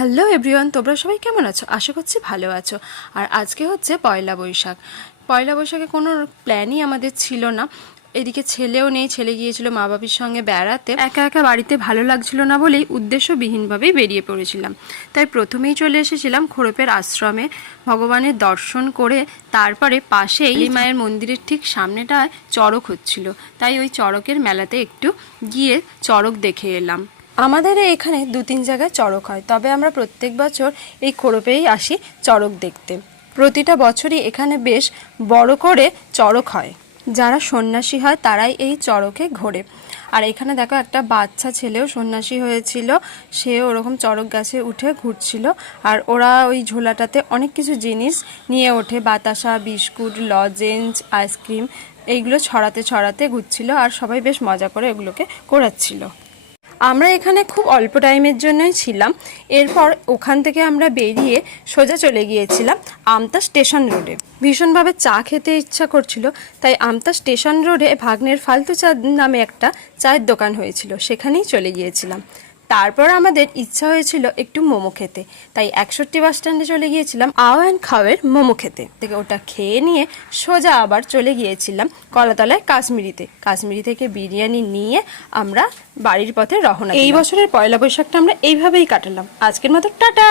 Hello everyone, তোমরা সবাই কেমন আছো? আশা করছি ভালো আছো। আর আজকে হচ্ছে পয়লা বৈশাখ। পয়লা বৈশাখে কোনো প্ল্যানই আমাদের ছিল না। এদিকে ছেলেও নেই, ছেলে গিয়েছিল মা বাবার সঙ্গে বেড়াতে। একা একা বাড়িতে ভালো লাগছিল না বলেই উদ্দেশ্যবিহীনভাবেই বেরিয়ে পড়েছিলাম। তাই প্রথমেই চলে এসেছিলাম খোরপের আশ্রমে, ভগবানের দর্শন করে তারপরে পাশেই কালী মায়ের মন্দিরের ঠিক সামনেটায় চড়ক হচ্ছিল, তাই ওই চড়কের মেলাতে একটু গিয়ে চড়ক দেখে এলাম। আমাদের এখানে 2-3 জায়গায় চড়ক হয়, তবে আমরা প্রত্যেক বছর এই খোরপেই আসি চড়ক দেখতে। প্রতিটা বছরই এখানে বেশ বড় করে চড়ক হয়। যারা সন্ন্যাসী হয় তারাই এই চড়কে ঘোরে। আর এখানে দেখো একটা বাচ্চা ছেলেও সন্ন্যাসী হয়েছিল, সেও ওরকম চড়ক গাছে উঠে ঘুরছিল। আর ওরা ওই ঝোলাটাতে অনেক কিছু জিনিস নিয়ে ওঠে, বাতাসা, বিস্কুট, লজেন্স, আইসক্রিম, এইগুলো ছড়াতে ছড়াতে ঘুরছিল। আর সবাই বেশ মজা করে এগুলোকে ঘোরাচ্ছিল। আমরা এখানে খুব অল্প টাইমের জন্যই ছিলাম। এরপর ওখান থেকে আমরা বেরিয়ে সোজা চলে গিয়েছিলাম আমতা স্টেশন রোডে। ভীষণভাবে চা খেতে ইচ্ছা করছিল, তাই আমতা স্টেশন রোডে ভাগ্নের ফালতু চা নামে একটা চায়ের দোকান হয়েছিল, সেখানেই চলে গিয়েছিলাম। তারপর আমাদের ইচ্ছা হয়েছিল একটু মোমো খেতে, তাই 61 বাস স্ট্যান্ডে চলে গিয়েছিলাম আও অ্যান্ড খাওয়ের মোমো খেতে। থেকে ওটা খেয়ে নিয়ে সোজা আবার চলে গিয়েছিলাম কলাতলায় কাশ্মীরি থেকে বিরিয়ানি নিয়ে আমরা বাড়ির পথে রওনা। এই বছরের পয়লা বৈশাখটা আমরা এইভাবেই কাটালাম। আজকের মতো টাটা।